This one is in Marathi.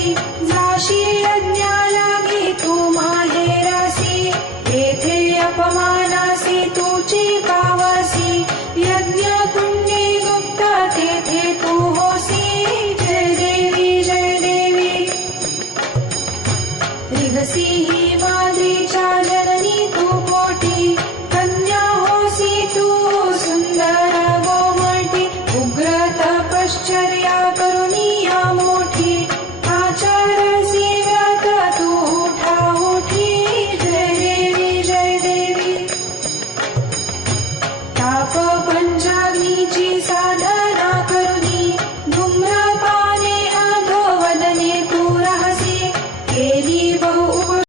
वासी जाशी यज्ञाला घे तू माहेरासी येथे अपमानासी तुची पावसी यज्ञ कुंडी गुप्त तेथे तू होसी जय देवी जय देवी रिहसी ही माद्रीच्या जननी तू कोटी कन्या होसी तू सुंदर गोमटी उग्र तपश्चर्या करुनिया मोठी आचारसी व्रत तू उठा उठी जय देवी जय देवी ताप पंचाग्नीची